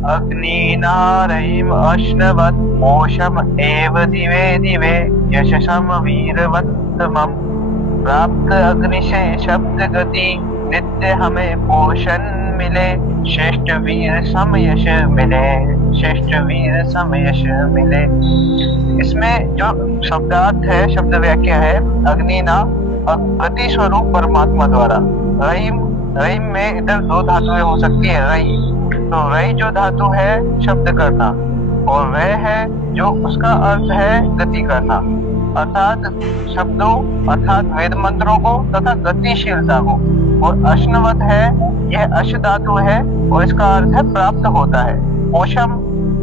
अग्निना रयिम् अश्नवत् मोषम एव दिवे दिवे यशसम वीरवत्तमम् प्राप्त अग्निशे शब्द गति नित्य हमें पोषण मिले श्रेष्ठ वीर समयश मिले श्रेष्ठ वीर समयश मिले। इसमें जो शब्दार्थ है, शब्द व्याख्या है, अग्निना गति स्वरूप परमात्मा द्वारा। रयिम में इधर दो धातुएं हो सकती है। रयि तो रयि जो धातु है शब्द करना, और वह है जो उसका अर्थ है गति करना, अर्थात शब्दों अर्थात वेद मंत्रों को तथा गतिशीलता को। और अश्नवत है, यह अश धातु है और इसका अर्थ है प्राप्त होता है।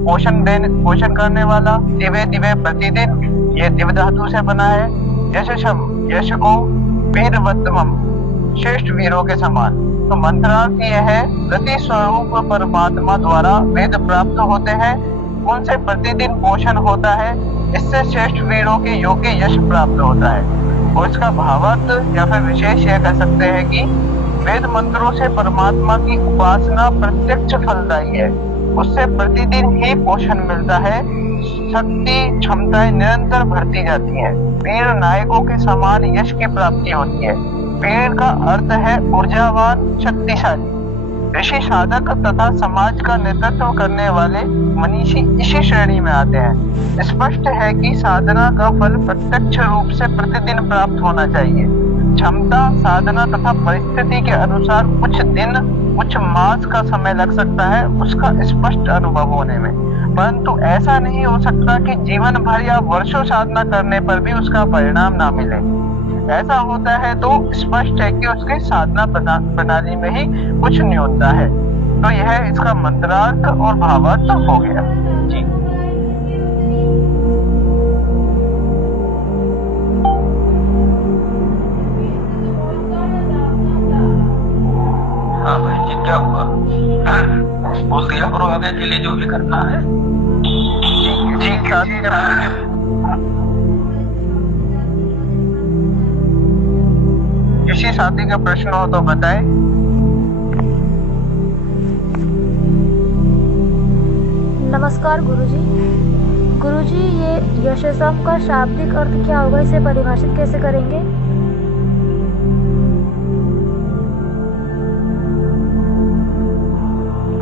पोषण करने वाला। दिवे दिवे प्रतिदिन, यह दिव धातु से बना है। यशम यश को, वीरवत्तमम श्रेष्ठ वीरों के समान। तो मंत्रार्थ यह है, गति स्वरूप परमात्मा द्वारा वेद प्राप्त होते हैं, उनसे प्रतिदिन पोषण होता है, इससे श्रेष्ठ वीरों के योग्य यश प्राप्त होता है। और इसका भावार्थ या फिर विशेष यह कह सकते हैं कि वेद मंत्रों से परमात्मा की उपासना प्रत्यक्ष फलदायी है, उससे प्रतिदिन ही पोषण मिलता है, शक्ति क्षमताएं निरंतर बढ़ती जाती है, वीर नायकों के समान यश की प्राप्ति होती है। वीर का अर्थ है ऊर्जावान, शक्तिशाली। ऋषि, साधक तथा समाज का नेतृत्व करने वाले मनीषी इसी श्रेणी में आते हैं। स्पष्ट है कि साधना का फल प्रत्यक्ष रूप से प्रतिदिन प्राप्त होना चाहिए। क्षमता, साधना तथा परिस्थिति के अनुसार कुछ दिन कुछ मास का समय लग सकता है उसका स्पष्ट अनुभव होने में, परंतु ऐसा नहीं हो सकता कि जीवन भर या वर्षों साधना करने पर भी उसका परिणाम ना मिले। ऐसा होता है तो स्पष्ट है कि उसके साधना प्रणाली में ही कुछ न्यूनता है। तो यह इसका मंत्रार्थ और भावार्थ हो गया जी। हाँ भाई जी, क्या हुआ? बोल दिया करो आगे के लिए जो भी करना है। जी किसी शादी का प्रश्न हो तो बताएं। नमस्कार गुरुजी। गुरुजी, ये यशसम का शाब्दिक अर्थ क्या होगा, इसे परिभाषित कैसे करेंगे?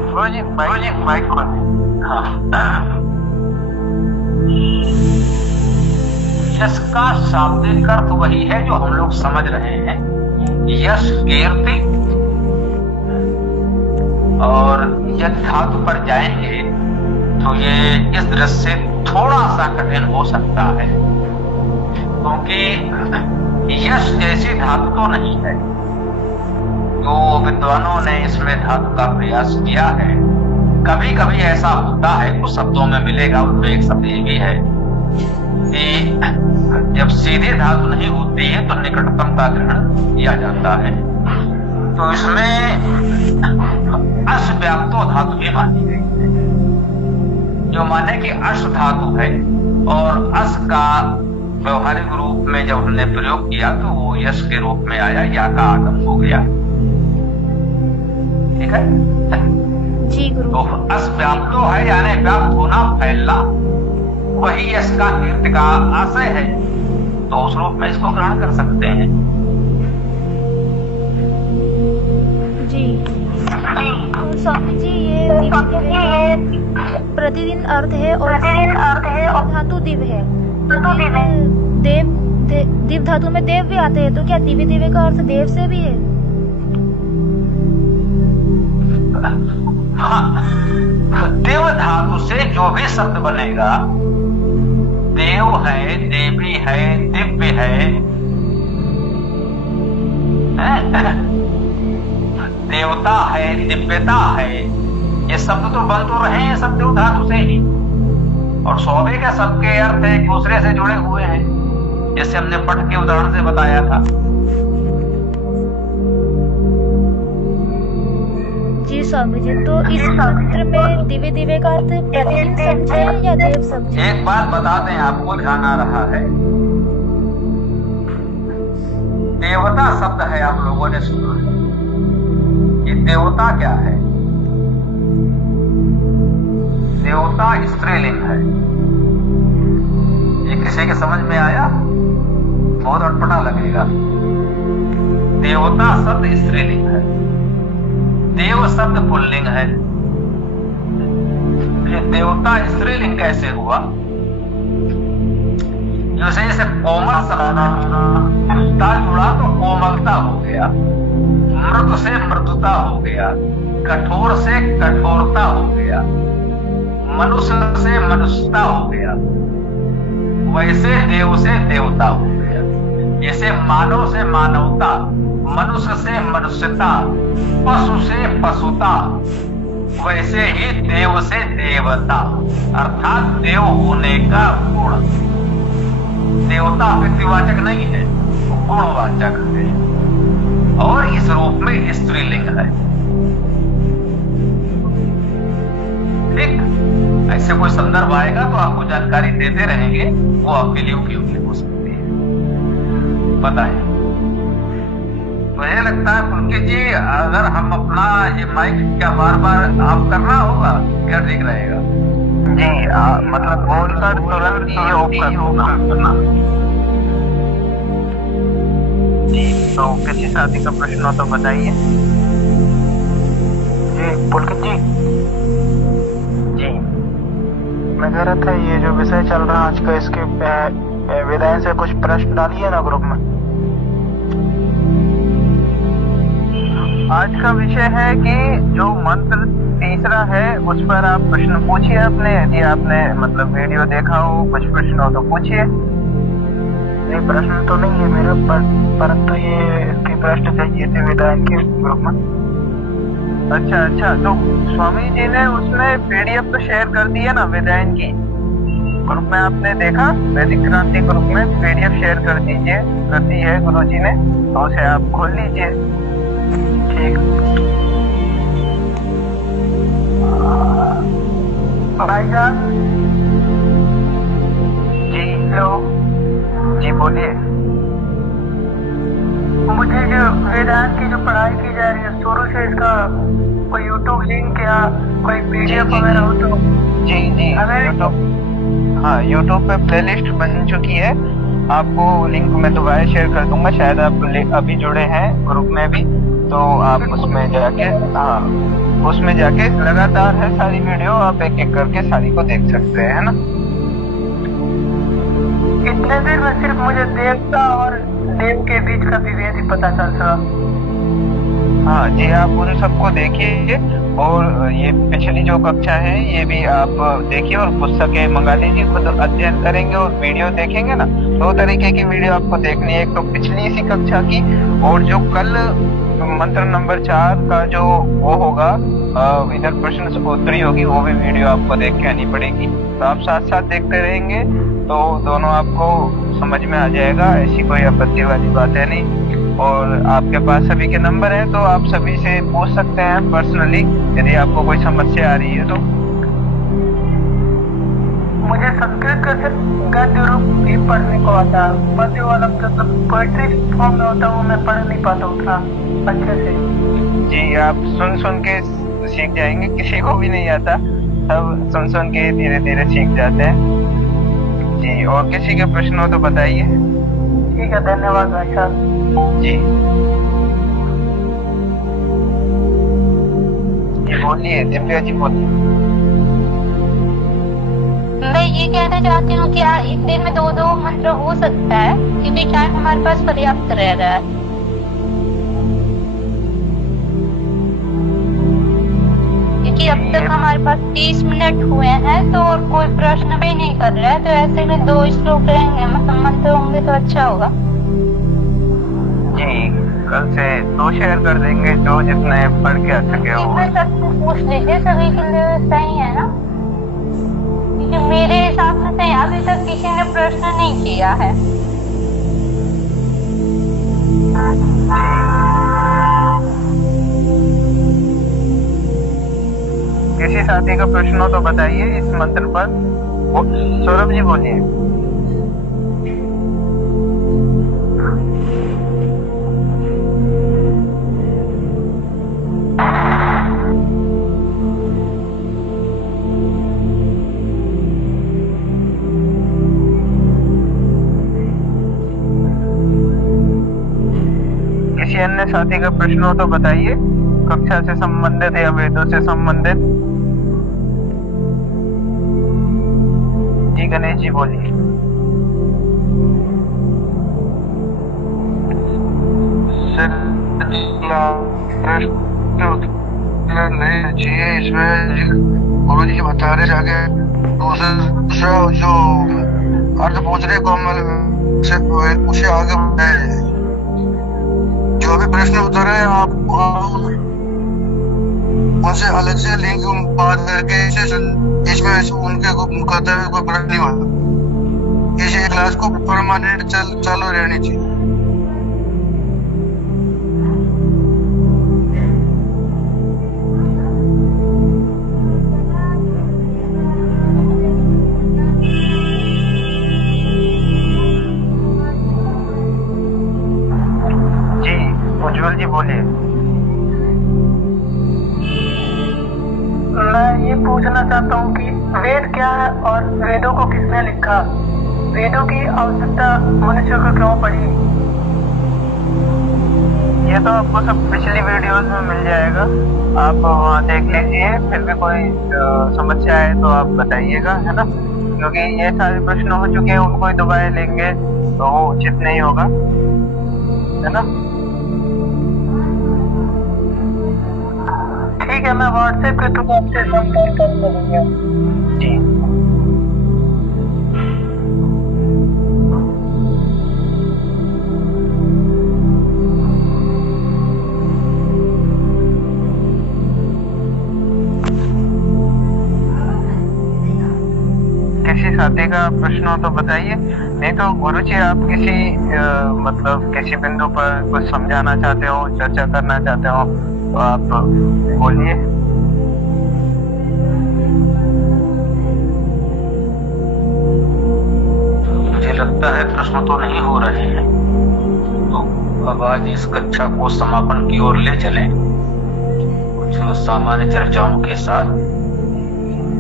गुरुजी माइक खोलें। हाँ, यश का शाब्दिक अर्थ वही है जो हम लोग समझ रहे हैं, यश कीर्ति। और यदि धातु पर जाएंगे तो ये इस दृष्टि से थोड़ा सा कठिन हो सकता है, क्योंकि यश जैसी धातु तो नहीं है। तो विद्वानों ने इसमें धातु का प्रयास किया है। कभी कभी ऐसा होता है, कुछ शब्दों में मिलेगा, उनमें एक शब्द ये भी है कि जब सीधी धातु नहीं होती है तो निकटतम का ग्रहण किया जाता है। तो इसमें अश व्याप्तो धातु भी मानी गई है, जो माने कि अश धातु है। और अश का व्यवहारिक रूप में जब हमने प्रयोग किया तो वो यश के रूप में आया, या का आगम हो गया। ठीक है जी गुरु। तो अश व्याप्तो है, यानी व्याप्त होना, फैलना, वही यश का कीर्ति का आशय है। तो उस रूप में इसको ग्रहण कर सकते हैं जी। स्वामी जी, ये प्रतिदिन अर्थ है और धातु दिव है। दिव धातु में देव भी आते हैं, तो क्या दिव्य दिव्य का अर्थ देव से भी है? हाँ, देव धातु से जो भी शब्द बनेगा, देव है, देवी है, दिव्य है, देवता है, दिव्यता है, ये शब्द तो बन तो रहे हैं सब देव धातु से ही। और सौवे के शब्द के अर्थ एक दूसरे से जुड़े हुए हैं, जैसे हमने पठ के उदाहरण से बताया था। जी स्वामी जी, तो इस मंत्र में दिव्य दिव्य का अर्थ प्रतिदिन समझे या देव समझे? एक बात बता दें, आपको ध्यान आ रहा है, देवता शब्द है, आप लोगों ने सुना है। ये देवता क्या है? देवता स्त्रीलिंग है। ये किसी के समझ में आया? बहुत अटपटा लगेगा। देवता शब्द स्त्रीलिंग है, देव शब्द पुल्लिंग है। ये देवता स्त्रीलिंग कैसे हुआ? जैसे कोमल शब्द जुड़ा तो कोमलता हो गया, मृदु से मृदुता हो गया, कठोर से कठोरता हो गया, मनुष्य से मनुष्यता हो गया, वैसे देव से देवता हो गया। जैसे मानव से मानवता, मनुष्य से मनुष्यता, पशु से पशुता, वैसे ही देव से देवता, अर्थात देव होने का गुण। देवता व्यक्तिवाचक नहीं है, गुणवाचक है, और इस रूप में स्त्रीलिंग है। ठीक, ऐसे कोई संदर्भ आएगा तो आपको जानकारी देते रहेंगे, वो आपके लिए उपयोगी हो सकती है। पता है, मुझे लगता है पुलकित जी, अगर हम अपना ये माइक क्या बार बार ऑफ करना होगा, क्या ठीक रहेगा? जी मतलब बोलकर तुरंत ही ऑफ करना। जी, तो किसी साथी का प्रश्न हो तो बताइए। जी पुलकित जी, जी मैं कह रहा था ये जो विषय चल रहा है आज का, इसके विधायन से कुछ प्रश्न डालिए ना ग्रुप में। आज का विषय है कि जो मंत्र तीसरा है उस पर आप प्रश्न पूछिए अपने, यदि आपने मतलब वीडियो देखा हो, कुछ प्रश्न हो तो पूछिए। ये प्रश्न तो नहीं है मेरा, परंतु ये इसके प्रश्न चाहिए थे विधायन के ग्रुप में। अच्छा, तो स्वामी जी ने उसमें पीडीएफ तो शेयर कर दी है ना वेदायन की, ग्रुप में आपने देखा? वैदिक क्रांति ग्रुप में पीडीएफ शेयर कर दी है गुरु जी ने, तो उसे आप खोल लीजिए। ठीक भाईजान जी, हेलो जी, बोलिए। मुझे जो वेदांत की जो पढ़ाई की जा रही है, शुरू से इसका कोई यूट्यूब लिंक या कोई पीडीएफ वगैरह हो तो? जी यूट्यूब, हाँ यूट्यूब पे प्लेलिस्ट बन चुकी है, आपको लिंक मैं दोबारा शेयर कर दूंगा। शायद आप अभी जुड़े हैं ग्रुप में भी, तो आप उसमें जाके लगातार है सारी वीडियो, आप एक एक करके सारी को देख सकते हैं, है ना। इतने देर में सिर्फ मुझे देवता और देव के बीच का विभेद ही पता चल सका। हाँ जी, आप उन सबको देखिए, और ये पिछली जो कक्षा है ये भी आप देखिए, और पुस्तकें मंगा लीजिए, खुद अध्ययन करेंगे और वीडियो देखेंगे ना। दो तरीके की वीडियो आपको देखनी है, एक तो पिछली इसी कक्षा की, और जो कल मंत्र नंबर 4 का जो वो होगा, इधर प्रश्न उत्तरी होगी, वो भी वीडियो आपको देख के आनी पड़ेगी। तो आप साथ साथ देखते रहेंगे तो दोनों आपको समझ में आ जाएगा, ऐसी कोई आपत्ति वाली बात है नहीं। और आपके पास सभी के नंबर हैं, तो आप सभी से पूछ सकते हैं पर्सनली, यदि आपको कोई समस्या आ रही है तो। मुझे संस्कृत का सिर्फ गद्य रूप भी पढ़ने को आता, पद्य वाला मतलब पोएट्री फॉर्म में होता, वो मैं पढ़ नहीं पाता उतना अच्छे से। जी, आप सुन के सीख जाएंगे, किसी को भी नहीं आता, सब सुन के धीरे धीरे सीख जाते हैं। जी, और किसी के प्रश्न हो तो बताइए। ठीक है, धन्यवाद भाई साहब। जी बोलिए दिव्या जी, बोलिए। मैं ये कहना चाहती हूँ कि एक दिन में 2 मंत्र हो सकता है, क्योंकि टाइम हमारे पास पर्याप्त रह रहा है। क्योंकि अब तक हमारे पास 30 मिनट हुए हैं, तो और कोई प्रश्न भी नहीं कर रहा है, तो ऐसे में 2 श्लोक रहेंगे, मतलब मंत्र होंगे तो अच्छा होगा। जी, कल से 2 शेयर कर देंगे, जो जितने पढ़ के आ सके हो। सबसे पूछ लीजिए, सभी के लिए सही है ना? क्योंकि मेरे हिसाब से सही, अभी तक किसी ने प्रश्न नहीं किया है। किसी साथी का प्रश्न हो तो बताइए इस मंत्र पर। सौरभ जी बोलिए। अन्य साथी का प्रश्न हो तो बताइए, कक्षा से संबंधित या वेदों से संबंधित। जी गणेश जी बोलिए। नहीं चाहिए इसमें गुरु जी बता रहे जाके दूसरा जो अर्थ पूछ रहे को हम उसे आगे बढ़ाए। जो भी प्रश्न उत्तर है आप उनसे अलग से लिंक बात करके इसमें उनके कर्तव्य को प्रश्न नहीं होता। इस क्लास को परमानेंट चालू रहनी चाहिए। उज्जवल जी बोलिए। मैं ये पूछना चाहता हूँ कि वेद क्या है और वेदों को किसने लिखा? वेदों की आवश्यकता मनुष्य को क्यों पड़ी? ये तो आपको सब पिछली वीडियोस में मिल जाएगा, आप वहाँ देख लीजिए। फिर भी कोई समस्या है तो आप बताइएगा, है ना, क्योंकि ये सारे प्रश्न हो चुके हैं, उनको ही दोबारा लेंगे तो वो उचित नहीं होगा, है ना। ठीक है, मैं व्हाट्सएप के थ्रू आपसे संपर्क कर लूंगा। जी किसी साथी का प्रश्न हो तो बताइए, नहीं तो गुरुजी आप किसी मतलब किसी बिंदु पर कुछ समझाना चाहते हो, चर्चा करना चाहते हो तो आप बोलिए। मुझे लगता है प्रश्न तो नहीं हो रहे हैं, तो अब आज इस कक्षा को समापन की ओर ले चलें कुछ सामान्य चर्चाओं के साथ।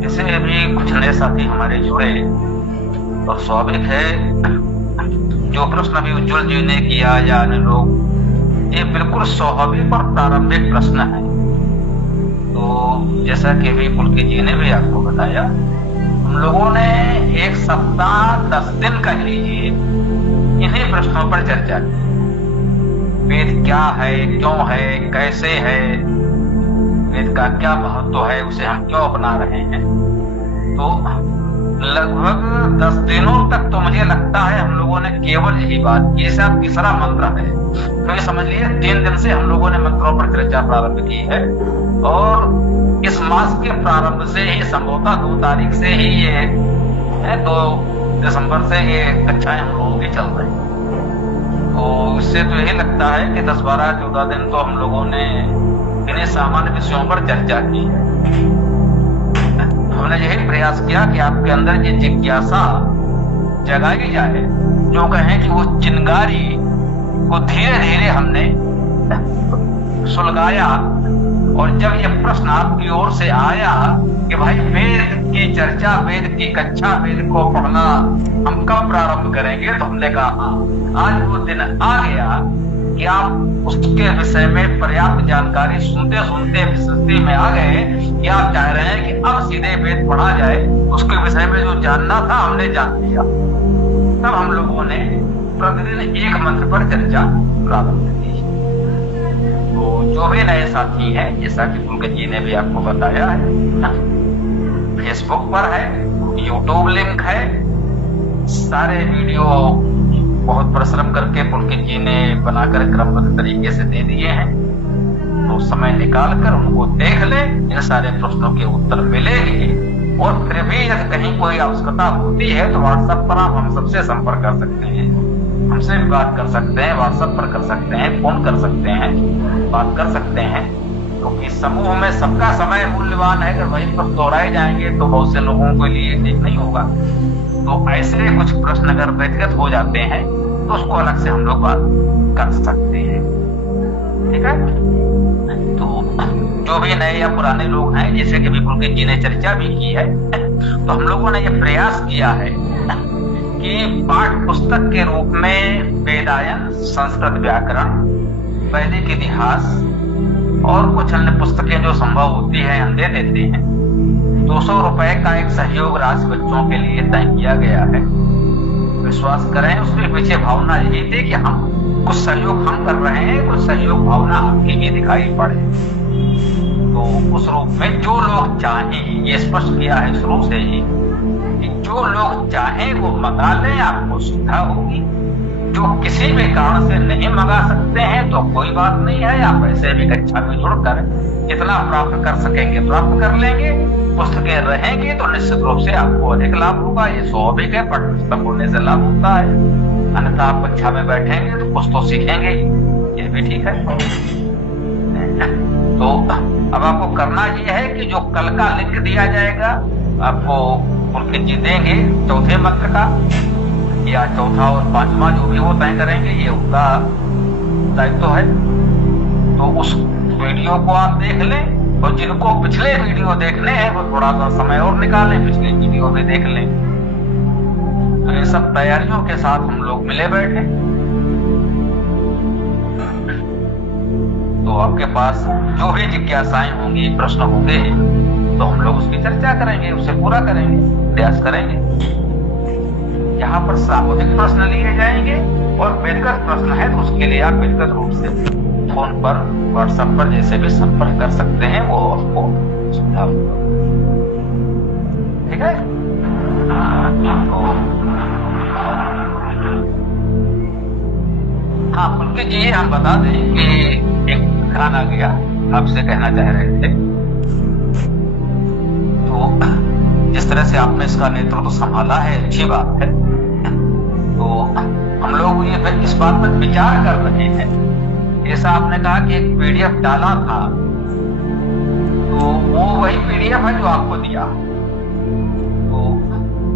जैसे अभी कुछ नए साथी हमारे जुड़े, और स्वाभाविक है जो प्रश्न अभी उज्जवल जी ने किया या अन्य लोग, ये बिल्कुल स्वाभाविक और प्रारंभिक प्रश्न है। तो जैसा कि अभी पुलकित जी ने भी आपको बताया, हम लोगों ने एक सप्ताह 10 दिन कह लीजिए इन्हीं प्रश्नों पर चर्चा की। वेद क्या है, क्यों है, कैसे है, वेद का क्या महत्व है, उसे हम क्यों अपना रहे हैं। तो लगभग 10 दिनों तक तो मुझे लगता है हम लोगों ने केवल यही बात की। जैसे आप तीसरा मंत्र है तो ये समझ लीजिए 3 दिन से हम लोगों ने मंत्रों पर चर्चा प्रारंभ की है, और इस मास के प्रारंभ से ही संभवतः 2 तारीख से ही ये 2 दिसंबर से ये कक्षाएं हम लोगों की चल रही। तो इससे तो यही लगता है कि 10, 12, 14 दिन तो हम लोगों ने इन्हीं सामान्य विषयों पर चर्चा की है। हमने यही प्रयास किया कि आपके अंदर ये जिज्ञासा जगाई जाए, जो कहें कि वो चिंगारी को धीरे धीरे हमने सुलगाया। और जब ये प्रश्न आपकी ओर से आया कि भाई वेद की चर्चा, वेद की कक्षा, वेद को पढ़ना हम कब प्रारंभ करेंगे, तो हमने कहा आज वो दिन आ गया कि आप उसके विषय में पर्याप्त जानकारी सुनते सुनते विस्तृति में आ गए कि आप चाह रहे हैं कि अब सीधे वेद पढ़ा जाए। उसके विषय में जो जानना था हमने जान लिया। तब हम लोगों ने प्रतिदिन एक मंत्र पर चर्चा प्रारंभ की। तो जो भी नए साथी हैं, जैसा कि पुलकित जी ने भी आपको बताया है, फेसबुक पर है, यूट्यूब लिंक है, सारे वीडियो बहुत परिश्रम करके पुलकित जी ने बनाकर क्रमबद्ध तरीके से दे दिए हैं। तो समय निकाल कर उनको देख ले, इन सारे प्रश्नों के उत्तर मिलेंगे। और फिर भी यदि कहीं कोई आवश्यकता होती है तो व्हाट्सएप पर आप हम सबसे संपर्क कर सकते हैं, हमसे भी बात कर सकते हैं, व्हाट्सएप पर कर सकते हैं, फोन कर सकते हैं, बात कर सकते हैं। क्योंकि समूह में सबका समय मूल्यवान है। अगर वही प्रश्न दोहराए जाएंगे तो बहुत से लोगों के लिए ठीक नहीं होगा। तो ऐसे कुछ प्रश्न अगर व्यक्तिगत हो जाते हैं तो उसको अलग से हम लोग बात कर सकते हैं, ठीक है। तो जो भी नए या पुराने लोग हैं, जैसे कि पुलकित जी ने चर्चा भी की है, तो हम लोगों ने ये प्रयास किया है कि पाठ पुस्तक के रूप में वेदायन, संस्कृत व्याकरण वैदिक इतिहास और कुछ अन्य पुस्तकें जो संभव होती है हम दे देते हैं। 200 रुपए का एक सहयोग राशि बच्चों के लिए तय किया गया है। विश्वास करें, उसके पीछे भावना यही थी कि हम कुछ सहयोग हम कर रहे हैं, कुछ सहयोग भावना आपकी भी दिखाई पड़े। तो उस रूप में जो लोग चाहें, ये स्पष्ट किया है शुरू से ही कि जो लोग चाहें वो मंगा लें, आपको सुविधा होगी। जो किसी भी कारण से नहीं मंगा सकते हैं तो कोई बात नहीं है, आप ऐसे भी कक्षा में जुड़कर जितना प्राप्त कर सकेंगे प्राप्त कर लेंगे। पुस्तकें रहेंगी तो निश्चित रूप से आपको अधिक लाभ होगा। ये स्वाभाविक है, पुस्तक होने से लाभ होता है, अन्यथा आप कक्षा में बैठेंगे तो कुछ तो सीखेंगे, ये भी ठीक है। तो अब आपको करना ये है कि जो कल का लिंक दिया जाएगा आपको पुलकित जी देंगे चौथे मंत्र का, या चौथा और पांचवा जो भी वो तय करेंगे, ये उनका दायित्व है। तो उस वीडियो को आप देख लें, और जिनको पिछले वीडियो देखने हैं वो थोड़ा सा समय और निकालें, पिछले वीडियो भी देख लें। तो ये सब तैयारियों के साथ हम लोग मिले बैठे। तो आपके पास जो भी जिज्ञासाएं होंगी, प्रश्न होंगे, तो हम लोग उसकी चर्चा करेंगे, उसे पूरा करेंगे, प्रयास करेंगे। यहाँ पर सामूहिक प्रश्न लिए जाएंगे और व्यक्तिगत प्रश्न है तो उसके लिए आप व्यक्तिगत रूप से फोन पर, व्हाट्सएप पर जैसे भी संपर्क कर सकते हैं, वो आपको सुविधा होगा। ठीक है। हाँ पुलकित जी, हम बता दें कि एक ध्यान आ गया, आपसे कहना चाह रहे थे। तो जिस तरह से आपने इसका नेतृत्व संभाला है, अच्छी बात है। तो हम लोग ये इस बात पर विचार कर रहे हैं, जैसा आपने कहा कि एक पीडीएफ डाला था, तो वो वही पीडीएफ है जो आपको दिया। तो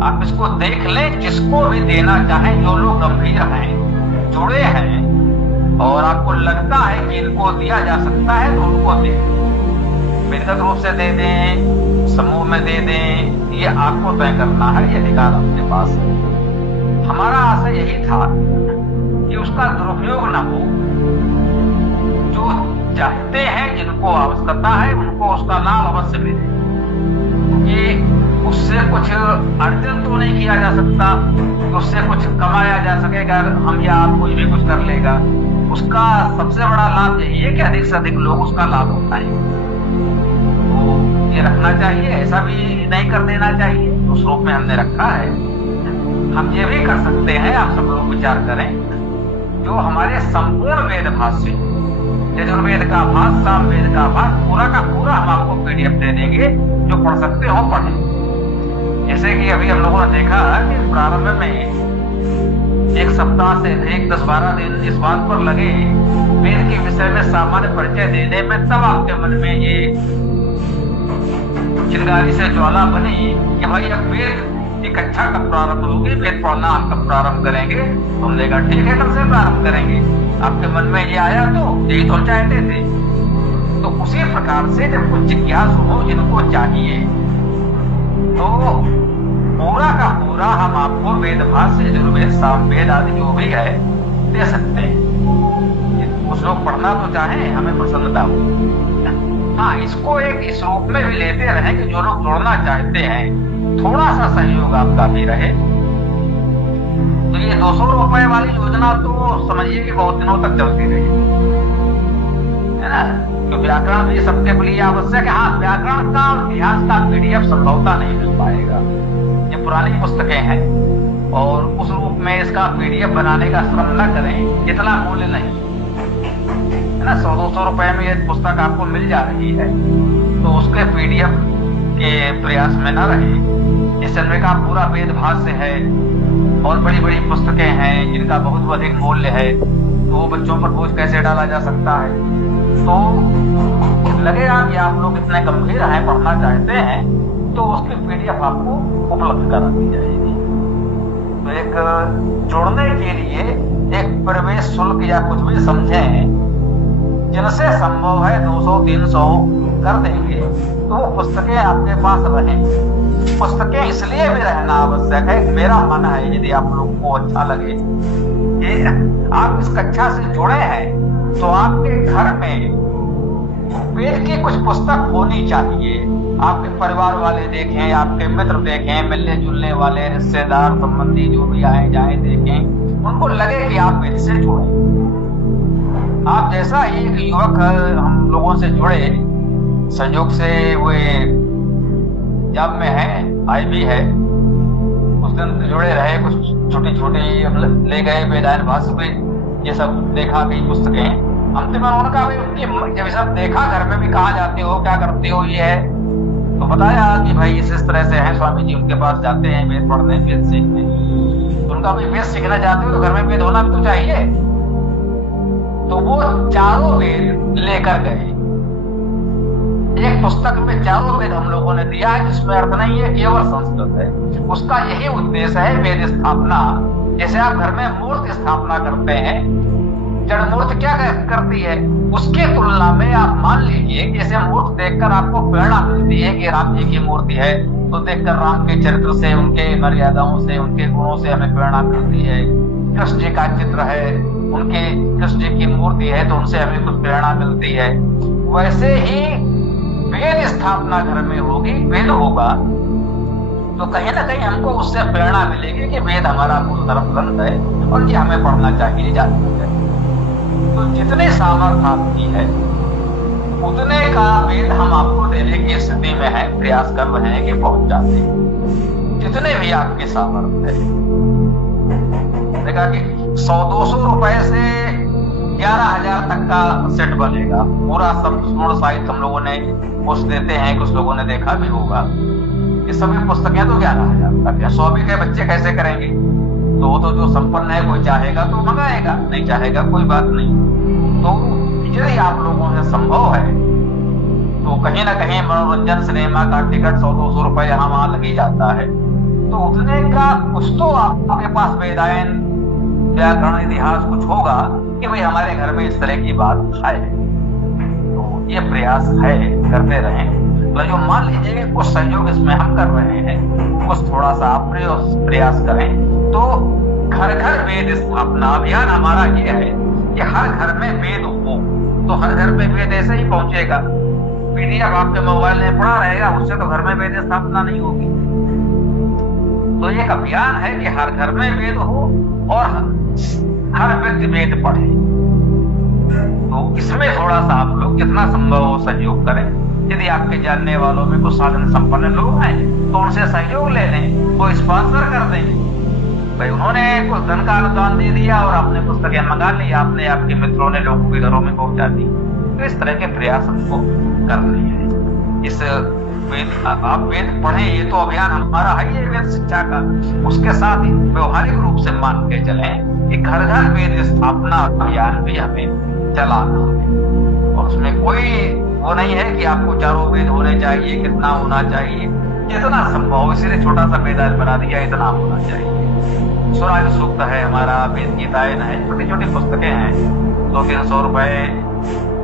आप इसको देख लें, जिसको भी देना चाहें, जो लोग गंभीर हैं, जुड़े हैं और आपको लगता है कि इनको दिया जा सकता है तो उनको दें। व्यक्तिगत रूप से दे दें, समूह में दे दें, ये आपको तय करना है, ये अधिकार आपके पास है। हमारा आशय यही था कि उसका दुरुपयोग न हो। जो चाहते हैं, जिनको आवश्यकता है, उनको उसका लाभ अवश्य मिले। क्योंकि उससे कुछ अर्जन तो नहीं किया जा सकता, उससे कुछ कमाया जा सकेगा, हम या आप कोई भी कुछ कर लेगा। उसका सबसे बड़ा लाभ यही है कि अधिक से अधिक लोग उसका लाभ उठाएं। तो ये रखना चाहिए, ऐसा भी नहीं कर देना चाहिए। उस रूप में हमने रखा है। हम ये भी कर सकते हैं, आप सब लोग विचार करें, जो हमारे संपूर्ण वेद भाष्य, यजुर्वेद का भाष्य, सामवेद का भाष्य, पूरा का पूरा हम आपको पीडीएफ दे देंगे। जो पढ़ सकते हो पढ़ें। जैसे कि अभी हम लोगों ने देखा कि प्रारंभ में एक सप्ताह से अधिक 10-12 दिन इस बात पर लगे वेद के विषय में सामान्य परिचय देने में, तब आपके मन में ये चिंगारी से ज्वाला बनी कि भाई अब वेद की कक्षा कब प्रारंभ होगी, वेद पढ़ना हम कब प्रारंभ करेंगे। हमने कहा ठीक है, कब से प्रारंभ करेंगे। आपके मन में ये आया तो यही तो चाहते थे। तो उसी प्रकार से जब कुछ जिज्ञासु हो, जिनको चाहिए, तो पूरा का पूरा हम आपको वेद भाष्य, यजुर्वेद, सामवेद आदि जो भी है दे सकते हैं। कुछ लोग पढ़ना तो चाहें, हमें प्रसन्नता हो। हाँ, इसको एक इस रूप में भी लेते रहे कि जो लोग जुड़ना चाहते हैं, थोड़ा सा सहयोग आपका भी रहे। तो ये 200 रुपए वाली योजना तो समझिए कि बहुत दिनों तक चलती रही है ना। तो व्याकरण भी सबके लिए आवश्यक है। हाँ, व्याकरण का और इतिहास का पीडीएफ संभवतः नहीं मिल पाएगा, ये पुरानी पुस्तकें हैं और उस रूप में इसका पीडीएफ बनाने का श्रम न करें, इतना मूल्य नहीं है ना। 100-200 रुपए में ये पुस्तक आपको मिल जा रही है, तो उसके पीडीएफ के प्रयास में न रहे। इस समय का पूरा वेद भाष्य है और बड़ी बड़ी पुस्तकें हैं जिनका बहुत अधिक मूल्य है, तो वो बच्चों पर बोझ कैसे डाला जा सकता है। तो लगेगा कि आप लोग इतने गंभीर हैं, पढ़ना चाहते हैं, तो उसकी पीडीएफ आपको उपलब्ध करा दी जाएगी। तो एक जोड़ने के लिए एक प्रवेश शुल्क या कुछ भी समझें, जिनसे संभव है 200-300 कर देंगे, तो वो पुस्तकें आपके पास रहें। पुस्तकें इसलिए भी रहना आवश्यक है, मेरा मन है, यदि आप लोगों को अच्छा लगे कि आप इस कक्षा से जुड़े हैं तो आपके घर में वेद की कुछ पुस्तक होनी चाहिए। आपके परिवार वाले देखें, आपके मित्र देखें, मिलने जुलने वाले रिश्तेदार संबंधी जो भी आए जाए देखें, उनको लगे कि आप वेद से जुड़े। आप जैसा ही एक युवक हम लोगों से जुड़े, संयोग से वे जॉब में है, आई भी है, उस दिन जुड़े रहे, कुछ छोटी छोटी ले गए वेदायन भाष्य में ये सब देखा भी पुस्तकें। अंतिम में उन्होंने कहा जब सब देखा, घर में भी कहाँ जाते हो, क्या करते हो, ये है, तो बताया कि भाई इस तरह से है, स्वामी जी उनके पास जाते हैं वेद पढ़ने, वेद सीखने। तो उनका भाई वेद सीखना चाहते हो तो घर में वेद होना भी तो चाहिए। तो वो चारों वेद लेकर गए। एक पुस्तक में चारों वेद हम लोगों ने दिया है, जिसमें अर्थ नहीं है, केवल संस्कृत है। उसका यही उद्देश्य है, वेद स्थापना। जैसे आप घर में मूर्ति स्थापना करते हैं, जड़ मूर्ति क्या करती है, उसके तुलना में आप मान लीजिए कि जैसे मूर्ति देखकर आपको प्रेरणा मिलती है कि राम जी की मूर्ति है, तो देखकर राम के चरित्र से, उनके मर्यादाओं से, उनके गुणों से हमें प्रेरणा मिलती है। कृष्ण जी का चित्र है, उनके कृष्ण जी की मूर्ति है, तो उनसे हमें कुछ प्रेरणा मिलती है। वैसे ही वेद स्थापना घर में होगी, वेद होगा, तो कहीं ना कहीं हमको उससे प्रेरणा मिलेगी कि वेद हमारा मूल धर्म ग्रंथ है और ये हमें पढ़ना चाहिए, जानना चाहिए। तो जितने सामर्थ्य आपकी है उतने का वेद हम आपको देने की स्थिति में है, प्रयास कर रहे हैं कि पहुंचा दें, जितने भी आपके सामर्थ्य है। देखा कि 100-200 रुपए से 11,000 तक का सेट बनेगा, पूरा संपूर्ण साहित्य हम लोगों ने पोस्ट देते हैं, कुछ लोगों ने देखा भी होगा। ये सभी पुस्तकें तो 11,000 तक है। 100 भी के बच्चे कैसे करेंगे? तो वो तो जो संपन्न है, कोई चाहेगा तो मंगाएगा, नहीं चाहेगा कोई बात नहीं। तो यदि आप लोगों से संभव है तो कहीं ना कहीं मनोरंजन सिनेमा का टिकट 100-200 रुपए यहाँ वहां लगी जाता है, तो उतने का कुछ तो आपके पास वेदायन, व्याकरण, इतिहास कुछ होगा कि भाई हमारे घर में इस तरह की बात है। तो ये प्रयास है, करते रहें। तो जो मान लीजिए कि कुछ सहयोग इसमें हम कर रहे हैं, कुछ थोड़ा सा आप प्रयास करें, तो घर घर वेद स्थापना अभियान हमारा ये है कि हर घर में वेद हो। तो हर घर में वेद ऐसे ही पहुंचेगा, पीडीएफ आपके मोबाइल में पड़ा रहेगा, उससे तो घर में वेद स्थापना नहीं होगी। तो एक अभियान है कि हर घर में वेद हो और हर व्यक्ति वेद पढ़े। तो इसमें थोड़ा सा आप लोग जितना संभव हो सहयोग करें। यदि आपके जानने वालों में कुछ साधन संपन्न लोग हैं तो उनसे सहयोग ले लें, वो स्पॉन्सर कर दें। भाई उन्होंने कुछ धन का अनुदान दे दिया और आपने पुस्तकें मंगा ली, आपने आपके मित्रों ने लोगों के घरों में पहुंचा दी। तो इस तरह के प्रयास हमको करने हैं। इस वेद, आप वेद पढ़ें, ये तो अभियान हमारा है, ये वेद शिक्षा का। उसके साथ ही व्यवहारिक रूप से मान के चलें कि घर घर वेद स्थापना अभियान भी हमें चलाना है। और उसमें कोई वो नहीं है कि आपको चारों वेद होने चाहिए, कितना होना चाहिए, जितना संभव हो। इसीलिए छोटा सा वेदायन बना दिया, इतना होना चाहिए। स्वराज सूक्त है हमारा, वेद गीतायन है, छोटी छोटी पुस्तकें हैं, 200-300 रुपए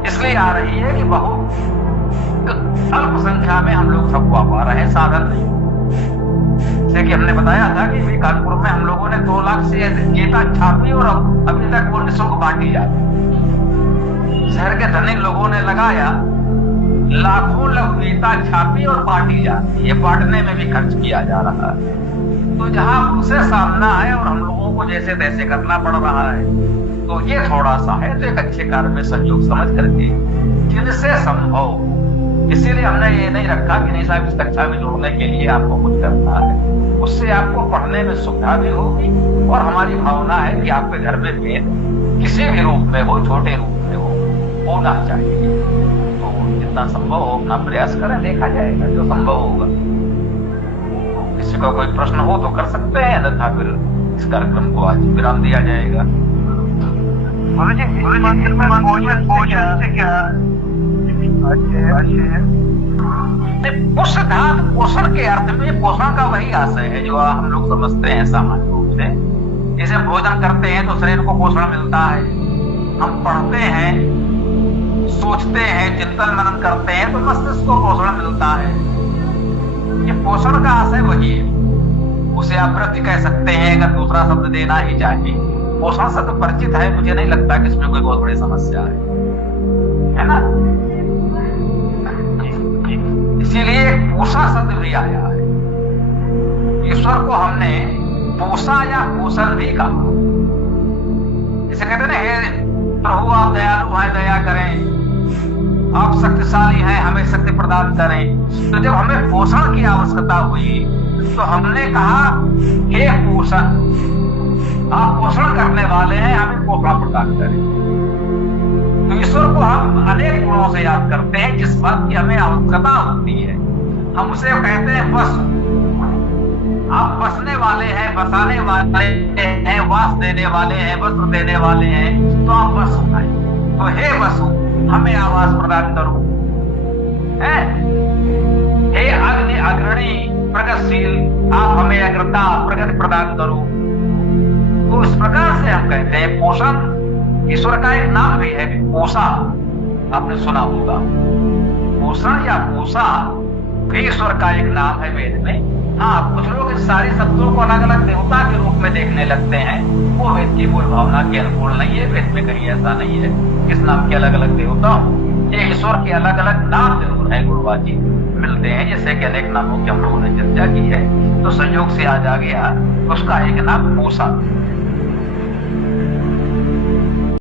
इसलिए आ रही है कि बहुत अल्प संख्या में हम लोग सबको आ पा रहे हैं, साधन नहीं। जैसे कि हमने बताया था कि कानपुर में हम लोगों ने 2 लाख से गीता छापी और अभी तक वो निःशुल्क बांटी जाती है। शहर के धनी लोगों ने लगाया, लाखों लोग गीता छापी और बांटी जाती है, बांटने में भी खर्च किया जा रहा है। तो जहां उनसे सामना है और हम लोगों को जैसे तैसे करना पड़ रहा है, तो ये थोड़ा सा है। तो एक अच्छे कार्य में सहयोग समझ करके जिनसे संभव, इसीलिए हमने ये नहीं रखा कि नहीं साहब इस कक्षा में जोड़ने के लिए आपको कुछ करना है, उससे आपको पढ़ने में सुविधा भी होगी। और हमारी भावना है कि आपके घर में वेद किसी भी रूप में हो, छोटे रूप में हो, होना चाहिए। तो जितना संभव हो अपना प्रयास करें, देखा जाएगा जो संभव होगा। किसी का कोई प्रश्न हो तो कर सकते हैं, अन्यथा फिर इस कार्यक्रम को आज विराम दिया जाएगा। पोषण के अर्थ में पोषण का वही आशय है जो हम लोग समझते हैं सामान्य रूप से। जैसे भोजन करते हैं तो शरीर को पोषण मिलता है, हम पढ़ते हैं, सोचते हैं, चिंतन मनन करते हैं तो मस्तिष्क को पोषण मिलता है। ये पोषण का आशय वही है। उसे आप वृद्धि कह सकते हैं अगर दूसरा शब्द देना ही चाहिए। पोषण से तो परिचित है, मुझे नहीं लगता कि इसमें कोई बहुत बड़ी समस्या है ना। इसीलिए पोषण शब्द भी आया है। ईश्वर को हमने पोषा या पोषण भी कहा। इसे कहते ना, हे प्रभु आप दयालु हैं, दया करें, आप शक्तिशाली हैं, हमें शक्ति प्रदान करें। तो जब हमें पोषण की आवश्यकता हुई तो हमने कहा हे पोषण, आप पोषण करने वाले हैं, हमें पोषण प्रदान करें। तो ईश्वर को हम अनेक गुणों से याद करते हैं, जिस बात की हमें आवश्यकता होती है हम उसे कहते हैं वसु। आप बसने वाले हैं, बसाने वाले हैं, वास देने वाले हैं, वस्त्र देने वाले हैं, तो आप वसु हैं। तो हे वसु, हमें आवास प्रदान करो। हे अग्नि अग्रणी प्रगतिशील, आप हमें अग्रता प्रगति प्रदान करो। तो इस प्रकार से हम कहते हैं पोषण ईश्वर का एक नाम भी है, पोषा, आपने सुना होगा। पोषण या पोषा ईश्वर का एक नाम है वेद में। हाँ, कुछ लोग इस सारे शब्दों को अलग अलग देवता के रूप में देखने लगते हैं, वो वेद की मूल भावना के अनुकूल नहीं है। वेद में कहीं ऐसा नहीं है किस नाम के अलग अलग देवता हो। ये ईश्वर के अलग अलग नाम जरूर है, गुरुवा जी मिलते हैं, जैसे कि अनेक नामों की हम लोगों ने चर्चा की है। तो संयोग से आज आ गया उसका एक नाम पोषा।